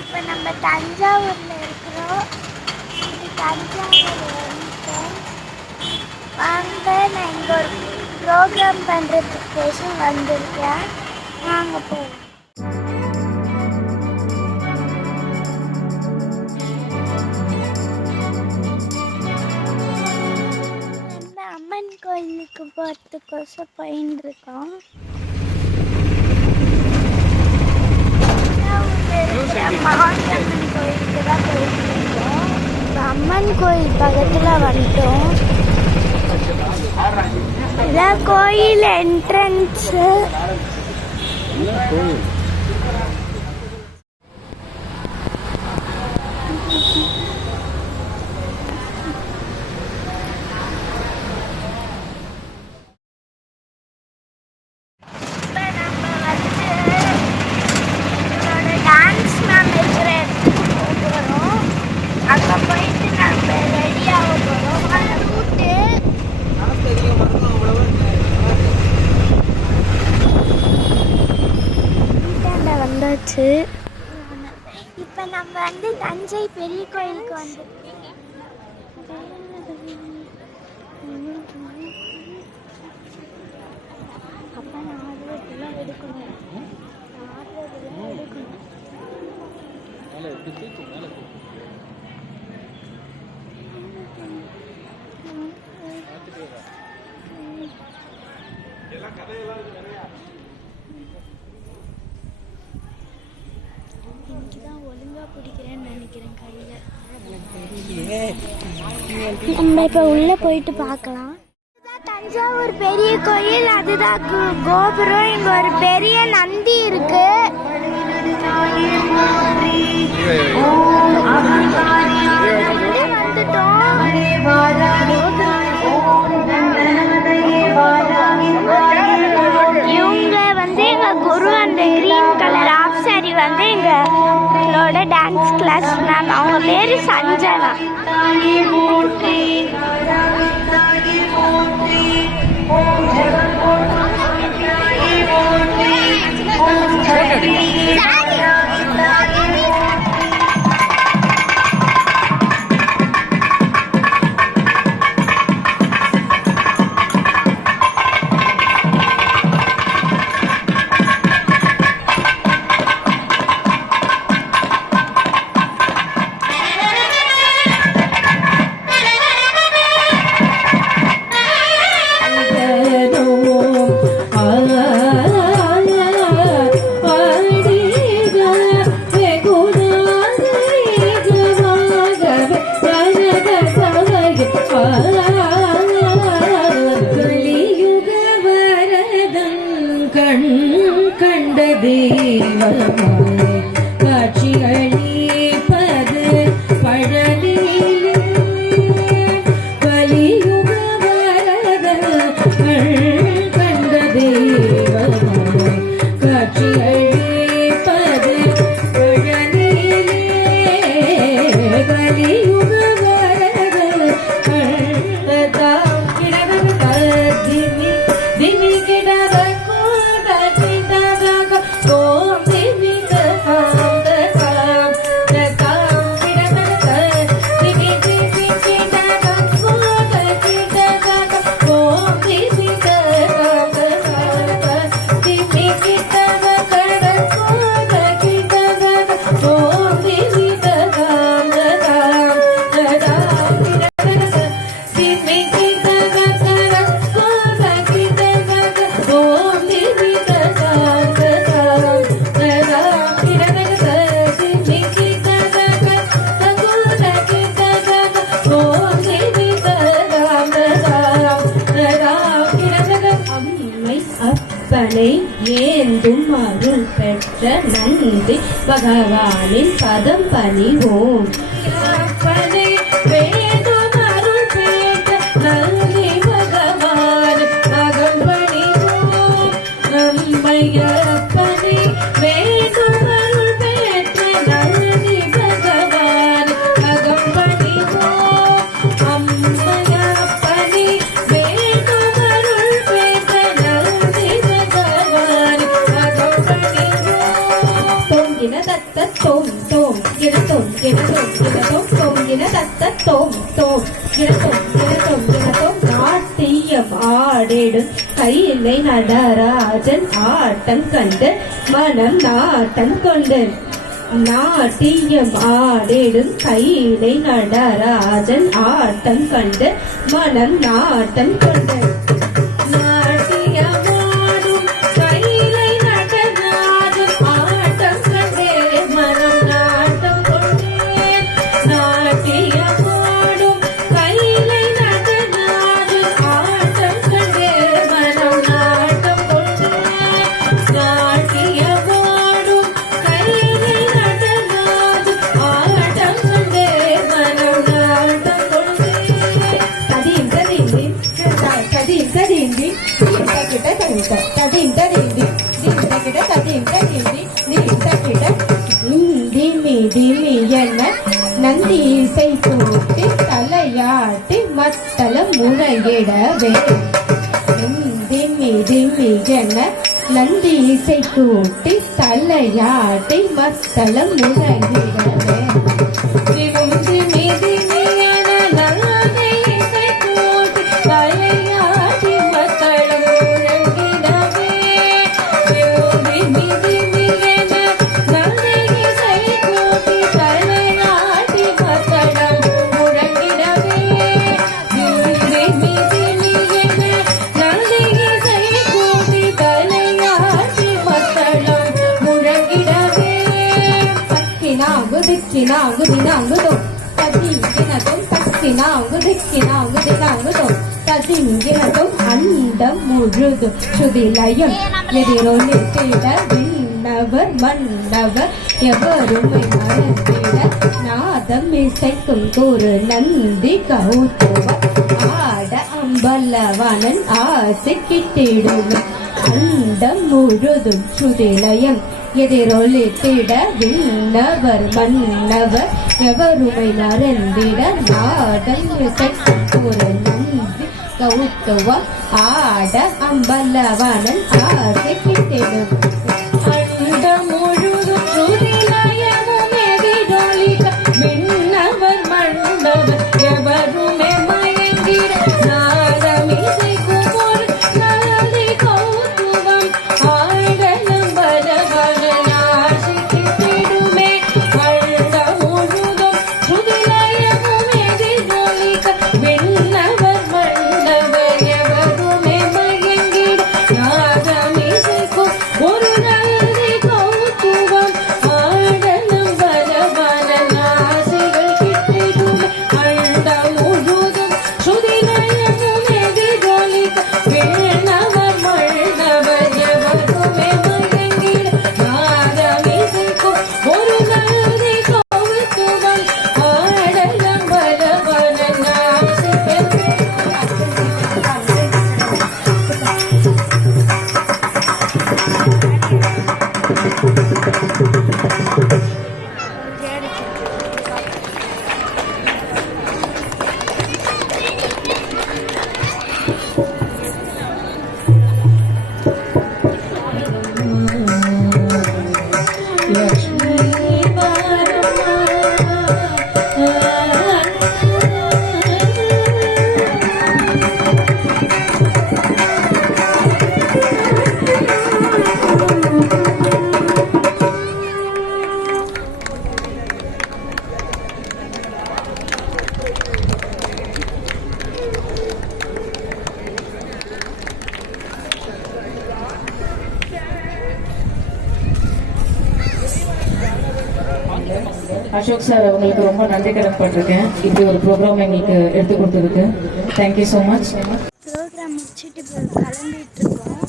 இப்போ நம்ம தஞ்சாவூரில் இருக்கிறோம். இது தஞ்சாவூர் வாங்க. நான் இங்கே ஒரு ப்ரோக்ராம் பண்ணுறதுக்கோசம் வந்திருக்கேன். வாங்க போவோம். நம்ம அம்மன் கோயிலுக்கு போகிறதுக்கோசம் போயின்னு மாரியம்மன் கோயிலுக்கு தான் போயிருக்கோம். இப்போ அம்மன் கோயில் பக்கத்தில் வந்துட்டோம். இதான் கோயில் என்ட்ரன்ஸு. இப்போ நம்ம வந்து தஞ்சை பெரிய கோயிலுக்கு வந்து அப்போ நான் ஆர்வத்தில் எடுக்கணும். இங்கதான் ஒழுங்கா பிடிக்கிறேன்னு நினைக்கிறேன் கையில. நம்ம இப்ப உள்ள போயிட்டு பார்க்கலாம். தஞ்சாவூர் பெரிய கோயில், அதுதான் கோபுரம். இங்க ஒரு பெரிய நந்தி இருக்கு. இவங்க வந்து எங்க குரு. அந்த கிரீன் கலர் ஆஃப் சாரி வந்து எங்களோட டான்ஸ் கிளாஸ் மேம். அவங்க பேரு சஞ்சனா. ஏந்தும் அருள் பெற்ற நந்தி பகவானின் பதம் பணிவோம். அம்மையப்பனே வேண்டும் அருள் ஆடிடும் கையிலை நடராஜன் ஆட்டம் கண்டு மனம் நாட்டம் கொண்டு நாட்டியம் ஆடிடும் கையிலை நடராஜன் ஆட்டம் கண்டு மனம் நாட்டம் கொண்டு நாட்டியமாடும் கையிலை நடராஜன் ஆட்டம் கண்டே மனம் நாட்டம் கொண்டே நாட்டியமாடும் கையிலை நடராஜன் ஆட்டம் கண்டே மனம் நாட்டம் கொண்டே நாட்டியமாடும் கையிலை நடராஜன் ஆட்டம் கண்டே மனம் நாட்டம் கொண்டே ததீம் ததீம் ததீம் ததீம் நந்தி இசை கூட்டி தலையாட்டி மத்தளம் முழங்கிடவே நந்தி இசை கூட்டி தலையாட்டி மத்தளம் முழங்கிடவே அண்டம் முழுதும் சுதிலயம் எதிரொலித்திட விண்ணவர் மன்னவர் எவருமை மறந்திட நாதம் இசைக்கும் கூறு நந்தி கௌத்துவ ஆட அம்பலவனன் ஆசை கிட்டிடுமே அண்டம் முழுதும் சுதிலயம் எதிரொலித்திட விண்ணவர் மன்னவர் எவருமை மறந்திட நாதம் இசைக்கும் கூறு நந்தி கௌத்துவ ஆட அம்பலவனன் ஆசை கிட்டிடும் அண்டம் முழுதும் சுதிலயமும் எதிரொலிக்க விண்ணவர் மன்னவர் எவருமே மயங்கிட நாதம் இசைக்கும் ஒரு நந்தி கௌத்துவம் ஆட அம்பலவனன் ஆசை கிட்டிடுமே அண்டம் முழுதும் சுதிலயமும் எதிரொலிக்க விண்ணவர் மன்னவர் எவருமே மயங்கிட நாதம் இசைக்கும் ஒரு நந்தி கௌத்துவம் ஆட அம்பலவனன் ஆசைகள் கிட்டிடுமே அண்டம் முழுதும் சுதிலயமும் எதிரொலிக்க விண்ணவர் மன்னவர் எவருமே மயங்கிட நாதம் இசைக்கும் ஒரு நந்தி கௌத்துவம் ஆட அம்பலவனன் ஆசைகள் அசோக் சார் உங்களுக்கு ரொம்ப நன்றி கடன்பட்டிருக்கேன் இப்படி ஒரு ப்ரோக்ராம் எங்களுக்கு எடுத்து கொடுத்ததுக்கு தேங்க்யூ ஸோ மச். ப்ரோக்ராம் முடிச்சுட்டு இப்போ கிளம்பிட்டு இருக்கோம்.